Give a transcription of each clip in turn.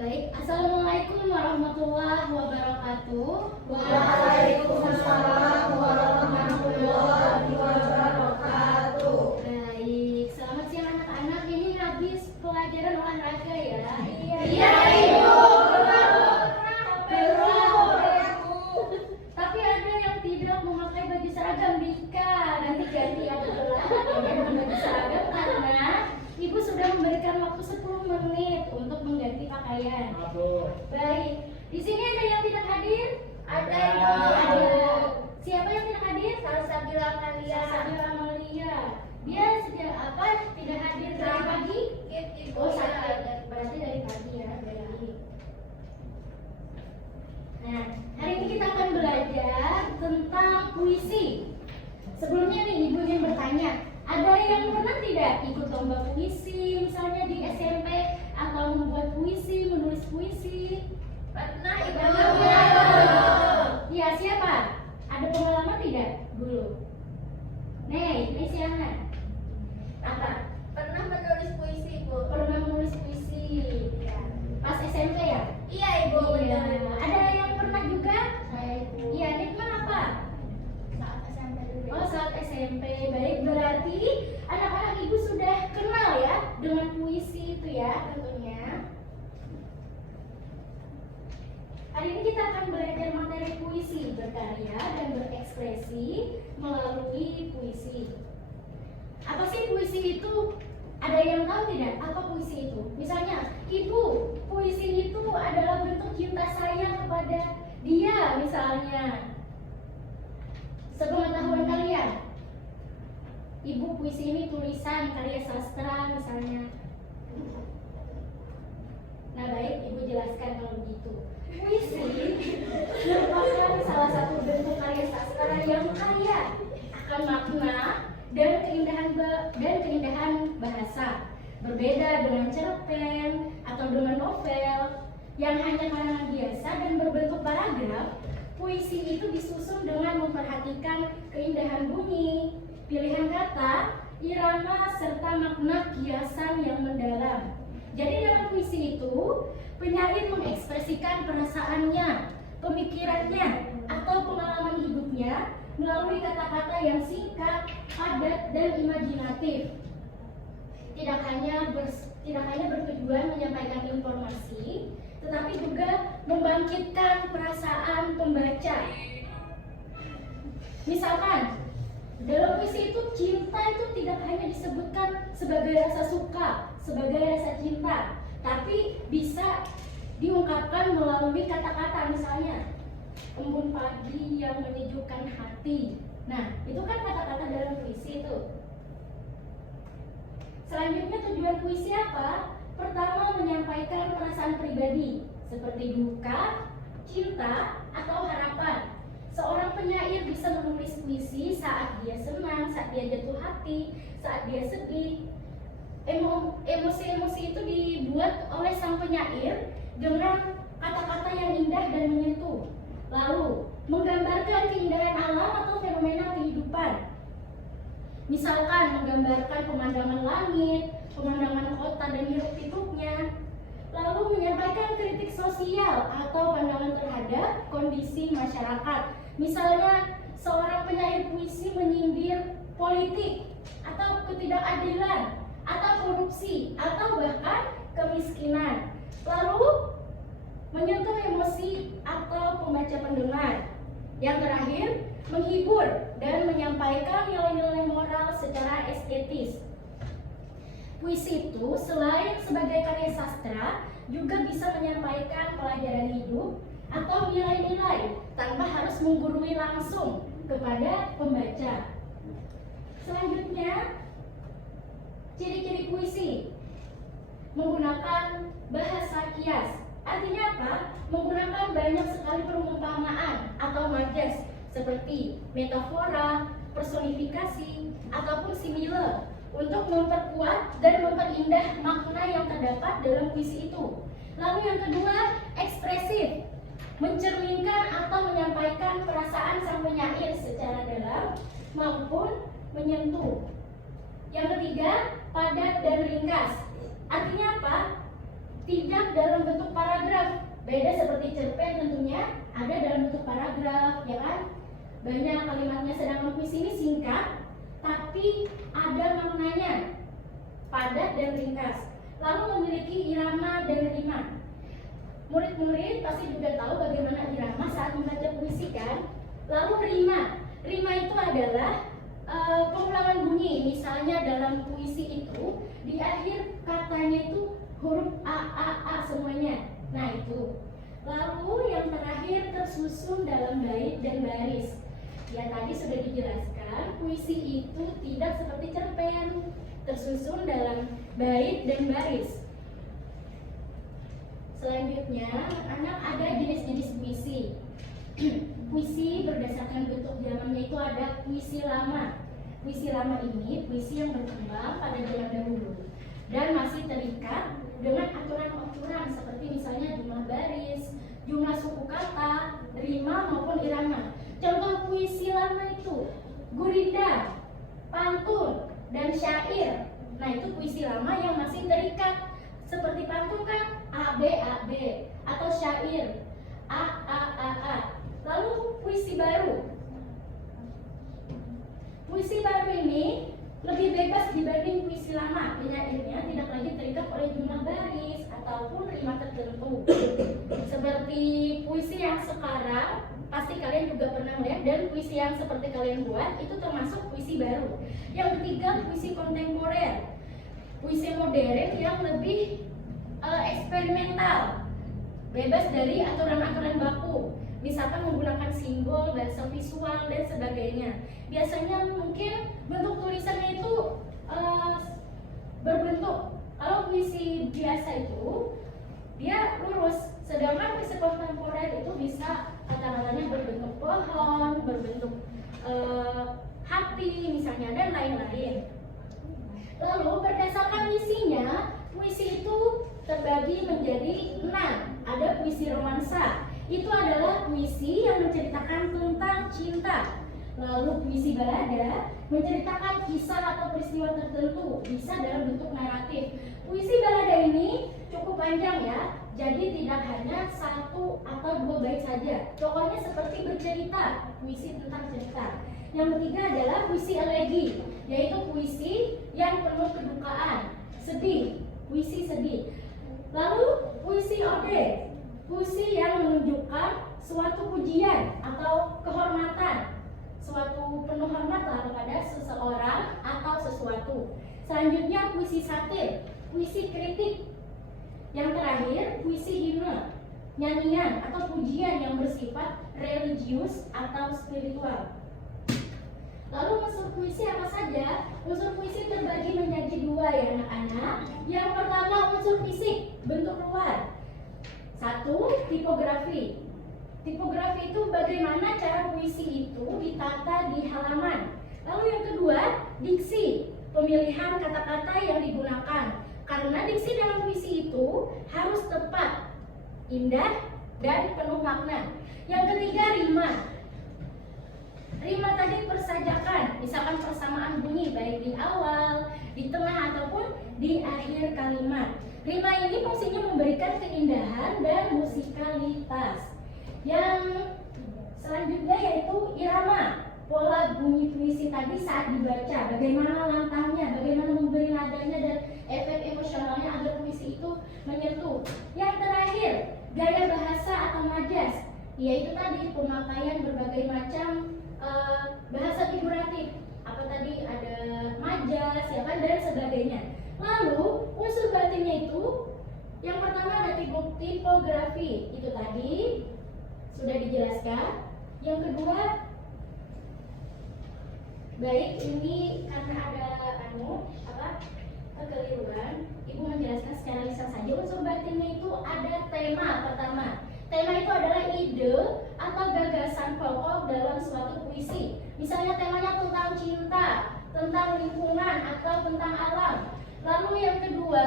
Baik, Assalamualaikum warahmatullahi wabarakatuh. Waalaikumsalam warahmatullahi wabarakatuh. Baik, selamat siang anak-anak. Ini habis pelajaran olahraga ya? Iya, Ibu. Tapi ada yang tidak memakai baju seragam, Dika. Nanti ganti ya dengan baju seragam karena Ibu sudah memberikan waktu 10 menit untuk mengganti pakaian. Baik, di sini ada yang tidak hadir? Ada. Ada. Siapa yang tidak hadir? Salsabila Amalia. Salsabila Amalia. Dia sejak apa? Tidak hadir dari pagi? Oh, berarti dari pagi ya, dari. Nah, hari ini kita akan belajar tentang puisi. Sebelumnya nih, Ibu ingin bertanya, ada yang pernah tidak ikut lomba puisi, misalnya di SMP, atau membuat puisi, menulis puisi? Pernah, Ibu. Iya, siapa? Ada pengalaman tidak dulu? Nih siapa? Apa? Pernah menulis puisi, Ibu. Pernah menulis puisi? Ya. Pas SMP ya? Iya, Ibu. Iya. Benar. Ada yang pernah juga? Saya, Ibu. Iya, Nikman apa? Saat SMP dulu. Oh, saat SMP. Baik, berarti anak-anak Ibu sudah kenal ya dengan puisi itu ya tentunya. Hari ini kita akan belajar materi puisi, berkarya dan berekspresi melalui puisi. Apa sih puisi itu? Ada yang tahu tidak apa puisi itu? Misalnya, Ibu, puisi itu adalah bentuk cinta saya kepada dia misalnya. Sepengetahuan kalian, Ibu, puisi ini tulisan karya sastra misalnya. Nah, baik, Ibu jelaskan kalau begitu. Puisi merupakan salah satu bentuk karya sastra yang kaya akan makna dan keindahan bahasa. Berbeda dengan cerpen atau dengan novel yang hanya karangan biasa dan berbentuk paragraf. Puisi itu disusun dengan memperhatikan keindahan bunyi, pilihan kata, irama, serta makna kiasan yang mendalam. Jadi dalam puisi itu, penyair mengekspresikan perasaannya, pemikirannya, atau pengalaman hidupnya melalui kata-kata yang singkat, padat, dan imajinatif. Tidak hanya bertujuan menyampaikan informasi, tetapi juga membangkitkan perasaan pembaca. Misalkan, dalam puisi itu cinta itu tidak hanya disebutkan sebagai rasa suka, sebagai rasa cinta, tapi bisa diungkapkan melalui kata-kata, misalnya embun pagi yang menyejukkan hati. Nah, itu kan kata-kata dalam puisi itu. Selanjutnya tujuan puisi apa? Pertama, menyampaikan perasaan pribadi seperti duka, cinta, atau harapan. Seorang penyair bisa menulis puisi saat dia senang, saat dia jatuh hati, saat dia sedih. Emosi-emosi itu dibuat oleh sang penyair dengan kata-kata yang indah dan menyentuh. Lalu, menggambarkan keindahan alam atau fenomena kehidupan. Misalkan menggambarkan pemandangan langit, pemandangan kota dan hiruk-pikuknya. Lalu menyampaikan kritik sosial atau pandangan terhadap kondisi masyarakat. Misalnya seorang penyair puisi menyindir politik atau ketidakadilan atau korupsi atau bahkan kemiskinan. Lalu menyentuh emosi atau pembaca pendengar. Yang terakhir, menghibur dan menyampaikan nilai-nilai moral secara estetis. Puisi itu selain sebagai karya sastra, juga bisa menyampaikan pelajaran hidup atau nilai-nilai tanpa harus menggurui langsung kepada pembaca. Selanjutnya, ciri-ciri puisi. Menggunakan bahasa kias. Artinya apa? Menggunakan banyak sekali perumpamaan atau majas seperti metafora, personifikasi, ataupun simile untuk memperkuat dan memperindah makna yang terdapat dalam puisi itu. Lalu yang kedua, ekspresif, mencerminkan atau menyampaikan perasaan sang penyair secara dalam maupun menyentuh. Yang ketiga, padat dan ringkas. Artinya apa? tidak dalam bentuk paragraf. Beda seperti cerpen tentunya ada dalam bentuk paragraf, ya kan? Banyak kalimatnya, sedangkan puisi ini singkat tapi ada maknanya, padat dan ringkas. Lalu memiliki irama dan rima. Murid-murid pasti juga tahu bagaimana irama saat membaca puisi kan? Lalu rima itu adalah pengulangan bunyi. Misalnya dalam puisi itu di akhir katanya itu huruf a semuanya. Nah itu. Lalu yang terakhir tersusun dalam bait dan baris. Ya tadi sudah dijelaskan, puisi itu tidak seperti cerpen, tersusun dalam bait dan baris. Selanjutnya, anak ada jenis-jenis puisi. Puisi berdasarkan bentuk zamannya itu ada puisi lama. Puisi lama ini puisi yang berkembang pada zaman dahulu dan masih terikat dengan aturan-aturan seperti misalnya jumlah baris, jumlah suku kata, rima maupun irama. Contoh puisi lama itu gurindam, pantun, dan syair. Nah itu puisi lama yang masih terikat. Seperti pantun kan AB atau syair A. Lalu puisi baru. Puisi baru ini lebih bebas dibanding puisi lama. Penyairnya tidak lagi terikat oleh jumlah baris ataupun rima tertentu. Seperti puisi yang sekarang pasti kalian juga pernah melihat, dan puisi yang seperti kalian buat itu termasuk puisi baru. Yang ketiga puisi kontemporer. Puisi modern yang lebih eksperimental, bebas dari aturan-aturan baku, misalkan menggunakan simbol, bahasa visual dan sebagainya. Biasanya mungkin bentuk tulisannya itu berbentuk. Kalau puisi biasa itu dia lurus, sedangkan puisi kontemporer itu bisa kata-katanya berbentuk pohon, berbentuk hati misalnya, dan lain-lain. Lalu berdasarkan isinya, puisi itu terbagi menjadi 6. Ada puisi romansa. Itu adalah puisi yang menceritakan tentang cinta. Lalu puisi balada menceritakan kisah atau peristiwa tertentu, bisa dalam bentuk naratif. Puisi balada ini cukup panjang ya, jadi tidak hanya 1 atau 2 bait saja. Pokoknya seperti bercerita, puisi tentang cerita. Yang ketiga adalah puisi elegi, yaitu puisi yang penuh kedukaan, sedih, puisi sedih. Lalu puisi ode, puisi yang menunjukkan suatu pujian atau kehormatan, suatu penuh hormat kepada seseorang atau sesuatu. Selanjutnya puisi satir, puisi kritik. Yang terakhir puisi himne, nyanyian atau pujian yang bersifat religius atau spiritual. Lalu unsur puisi apa saja? Unsur puisi terbagi menjadi 2 ya anak-anak. Yang pertama unsur fisik, bentuk luar. 1, tipografi. Tipografi itu bagaimana cara puisi itu ditata di halaman. Lalu yang kedua, diksi, pemilihan kata-kata yang digunakan. Karena diksi dalam puisi itu harus tepat, indah, dan penuh makna. Yang ketiga, rima. Rima tadi persajakan, misalkan persamaan bunyi baik di awal, di tengah ataupun di akhir kalimat. Rima ini fungsinya memberikan keindahan dan musikalitas. Yang selanjutnya yaitu irama, pola bunyi puisi tadi saat dibaca, bagaimana lantangnya, bagaimana memberi nadanya dan efek emosionalnya agar puisi itu menyentuh. Yang terakhir, gaya bahasa atau majas, yaitu tadi pemakaian berbagai macam bahasa figuratif, apa tadi ada majas ya kan, dan sebagainya. Lalu unsur batinnya itu yang pertama ada tipografi, itu tadi sudah dijelaskan. Yang kedua, baik ini karena ada kekeliruan, ibu menjelaskan secara lisan saja. Unsur batinnya itu ada tema pertama. Tema itu adalah ide atau gagasan pokok dalam suatu puisi. Misalnya temanya tentang cinta, tentang lingkungan, atau tentang alam. Lalu yang kedua,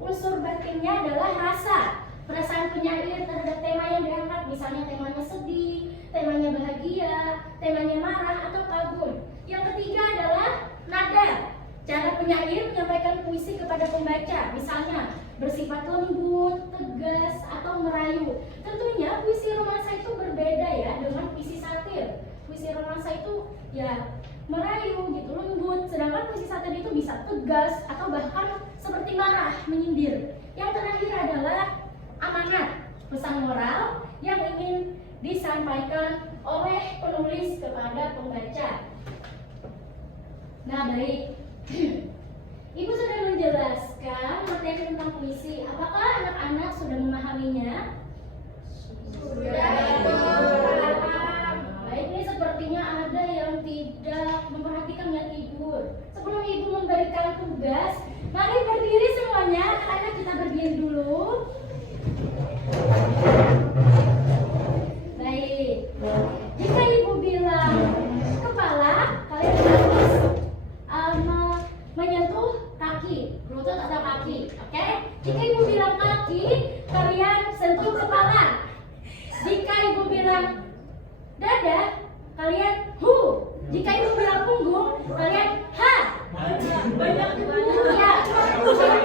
unsur batinnya adalah rasa, perasaan penyair terhadap tema yang diangkat. Misalnya temanya sedih, temanya bahagia, temanya marah, atau kagum. Yang ketiga adalah nada, cara penyair menyampaikan puisi kepada pembaca. Misalnya bersifat lembut, tegas, atau merayu. Tentunya puisi romansa itu berbeda ya dengan puisi satir. Puisi romansa itu ya merayu gitu, lembut, sedangkan puisi satir itu bisa tegas atau bahkan seperti marah, menyindir. Yang terakhir adalah amanat, pesan moral yang ingin disampaikan oleh penulis kepada pembaca. Nah, baik. Ibu sudah menjelaskan materi tentang puisi. Apakah anak-anak sudah memahaminya? Sudah. Baik, ini sepertinya ada yang tidak memperhatikan dan tidur. Sebelum ibu memberikan tugas, mari berdiri semuanya. Anak-anak kita berdiri dulu. Baik. Jika ibu bilang kepala, kalian harus menyentuh kaki, lutut atau kaki, oke? Jika ibu bilang kaki, kalian sentuh kepala. Jika ibu bilang dada, kalian hu. Jika ibu bilang punggung, kalian ha. Banyak ya. Bukan.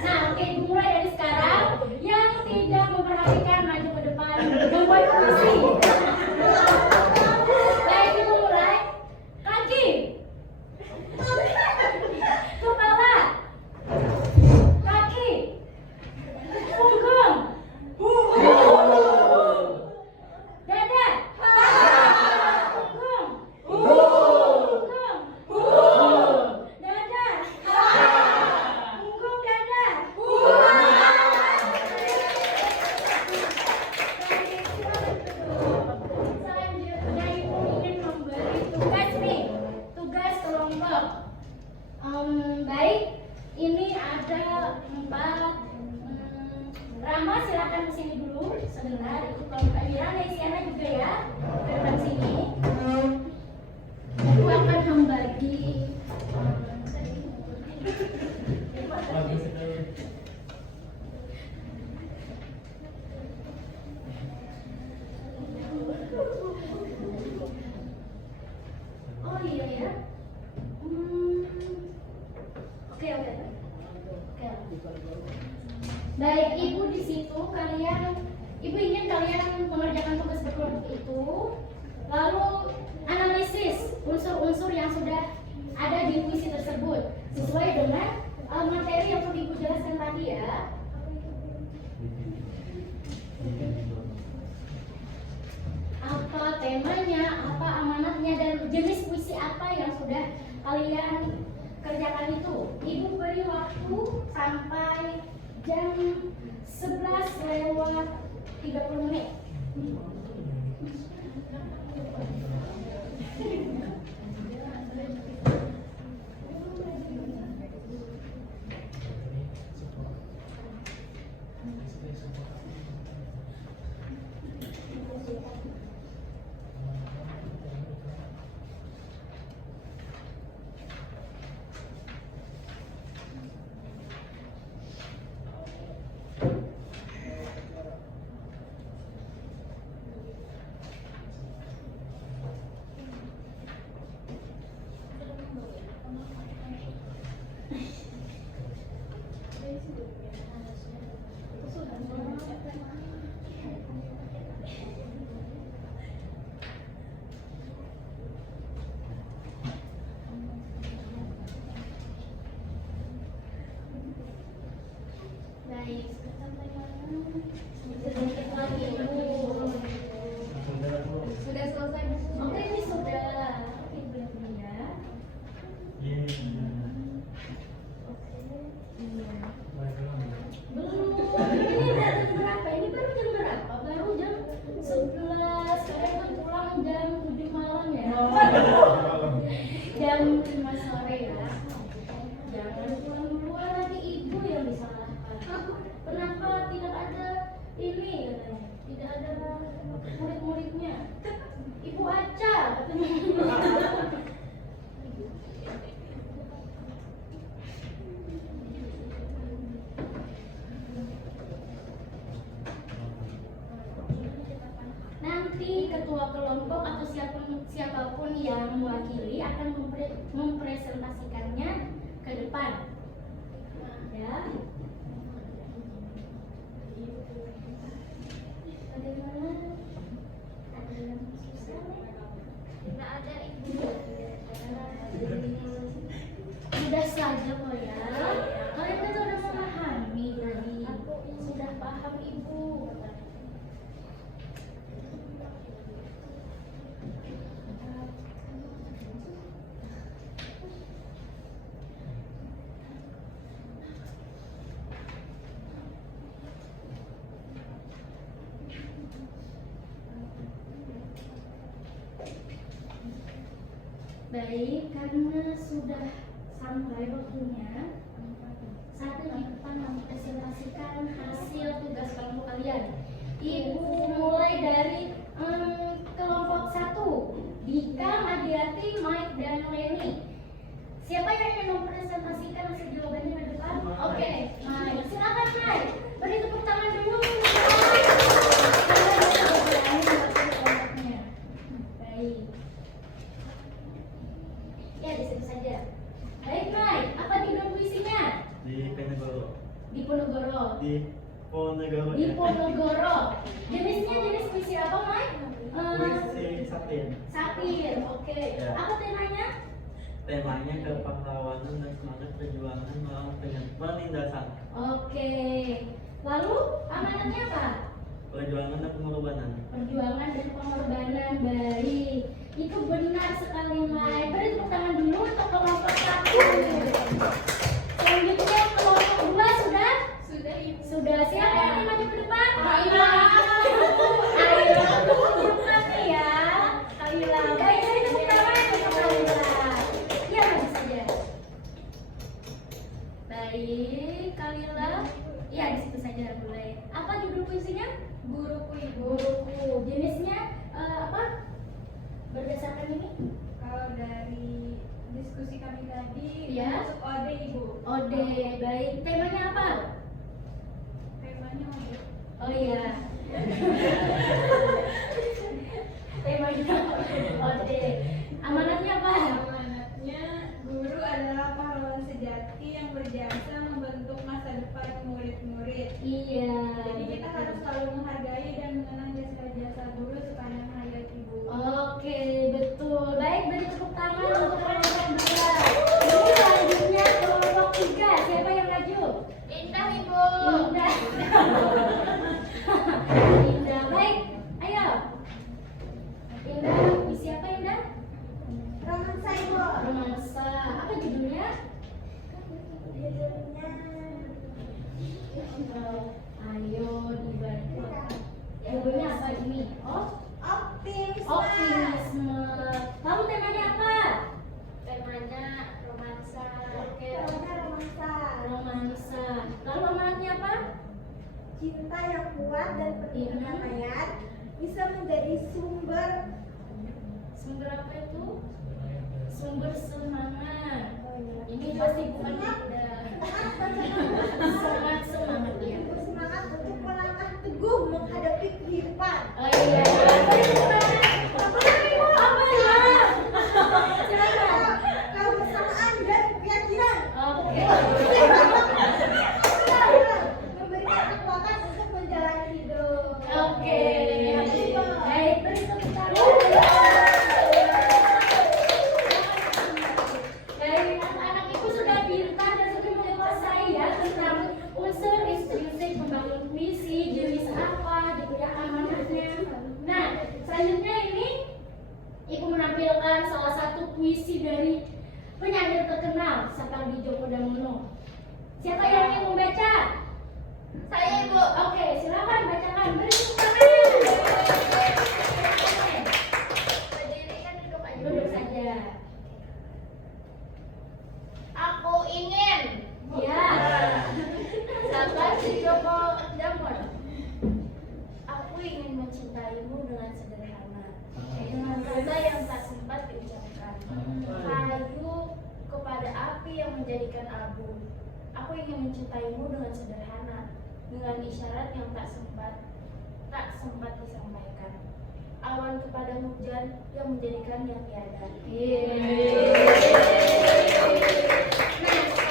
Nah, oke, mulai dari sekarang. Yang tidak memperhatikan maju ke depan, membuat puisi. Baik, ibu mulai. Kaki, kepala, kaki, punggung, dada, punggung, dada, punggung, dada. Selanjutnya ibu ingin memberi tugas nih, tugas kelompok. Baik, ini ada 4. Rama silakan ke sini dulu sebentar. Itu kelompok Amira, Nesiana juga ya ke depan sini. Aku akan membagi oh iya ya. Oke. Baik, ibu di situ ibu ingin kalian mengerjakan tugas berkelompok itu, lalu analisis unsur-unsur yang sudah ada di puisi tersebut sesuai dengan materi yang sudah ibu jelaskan tadi ya. Apa temanya, apa amanatnya, dan jenis puisi apa yang sudah kalian kerjakan itu. Ibu beri waktu sampai jam 11:30. Baik, sedikit lagi ibu. Sudah selesai. Oke, ini sudah. Ibu ya. Belum. Ini udah jam berapa? Ini baru jam berapa? Baru jam 11. Kalian kan pulang jam 7 malam ya. Jam 5 sore ya. Jangan pulang duluan, nanti ibu yang disalahkan. Kenapa tidak ada ini katanya? Tidak ada murid-muridnya. Ibu Aca katanya. Nanti ketua kelompok atau siapapun yang mewakili akan mempresentasikannya ke ke depan. Ya. Bagaimana? Ada yang susah? Tidak ada ibu. Mudah saja kok ya. Kalian kan sudah memahami tadi. Sudah paham ibu. Baik, karena sudah sampai waktunya, saatnya kita mempresentasikan hasil tugas kelompok kalian. Ibu mulai dari kelompok 1, Dika, Madiati, Mike, dan Leni. Siapa yang ingin mempresentasikan hasil jawabannya ke depan? Oke, Mike. Silakan Mike. Beri tepuk tangan dulu. Baik. Ya, di situ saja. Baik, Mike. Apa judul puisinya? Di Ponegoro. Di Ponegoro. Di Ponegoro. Di Ponegoro. Jenisnya jenis puisi apa, Mike? Puisi satir. Satir. Oke. Ya. Apa temanya? Temanya kepahlawanan dan semangat perjuangan melawan penindasan. Oke. Lalu amanatnya apa? Perjuangan dan pengorbanan. Perjuangan dan pengorbanan. Baik. Itu benar sekali, Mike. Beri tepuk tangan dulu untuk kelompok 1. Selanjutnya kelompok 2 sudah? Sudah ibu. Sudah. Siapa yang ingin maju ke depan? Aila. Aila. Cepat ya. Aila. Baik, beri tepuk tangan untuk Aila. Ya, maju saja. Baik, Kalila. Ya, di situ saja mulai. Apa judul puisinya? Guruku ibu. Guruku. Jenisnya apa? Berdasarkan ini? Kalau dari diskusi kami tadi, Ya. masuk ode ibu. Ode. Baik. Temanya apa? Temanya ode. Oh iya. Temanya ode. Amanatnya apa? Amanatnya, guru adalah pahlawan sejati yang berjasa membentuk masa depan murid-murid. Iya. Jadi kita harus selalu menghargai dan mengenang jasa-jasa guru sepanjang hayat ibu. Oke, betul. Baik, beri tepuk tangan untuk kelompok 2. Ini selanjutnya kelompok 3. Siapa yang maju? Indah ibu. Indah. Indah. Baik, ayo. Indah, siapa Indah? Romansa ibu. Romansa. Apa judulnya? Ayo dibantu. Judulnya apa ini? Oh, optimisme. Lalu temanya apa? Temanya romansa. Oke. Romansa. Lalu amanatnya apa? Cinta yang kuat dan penuh kedamaian bisa menjadi sumber Apa itu? Sumber semangat. Ini pasti bukan Indah. Semangat ya. bersemangat untuk melangkah teguh menghadapi kehidupan. Oh iya. Apa ya? Silakan. Kebersamaan dan keyakinan Oke. memberikan kekuatan untuk menjalani hidup. Oke. Baik, beri tepuk tangan. Baik, anak-anak ibu sudah pintar dan sudah menguasai ya tentang unsur instruksi membangun puisi, jenis apa, gitu ya, amanatnya. Nah, selanjutnya ini ibu menampilkan salah satu puisi dari penyair terkenal Sapardi Djoko Damono. Siapa yang ingin membaca? Saya ibu. Oke, silakan bacakan. Beri tepuk tangan. Berdiri kan duduk aja. Duduk saja. Aku ingin. Ya. Sapardi Djoko Damono. Aku ingin mencintaimu dengan sederhana, dengan kata yang tak sempat diucapkan. Kayu kepada api yang menjadikan abu. Aku ingin mencintaimu dengan sederhana, dengan isyarat yang tak sempat disampaikan. Awan kepada hujan yang menjadikan yang tiada. Nah,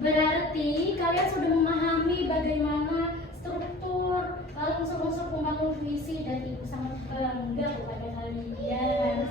Berarti kalian sudah memahami bagaimana struktur unsur-unsur pembangun visi dan ibu sangat bangga kepada kalian.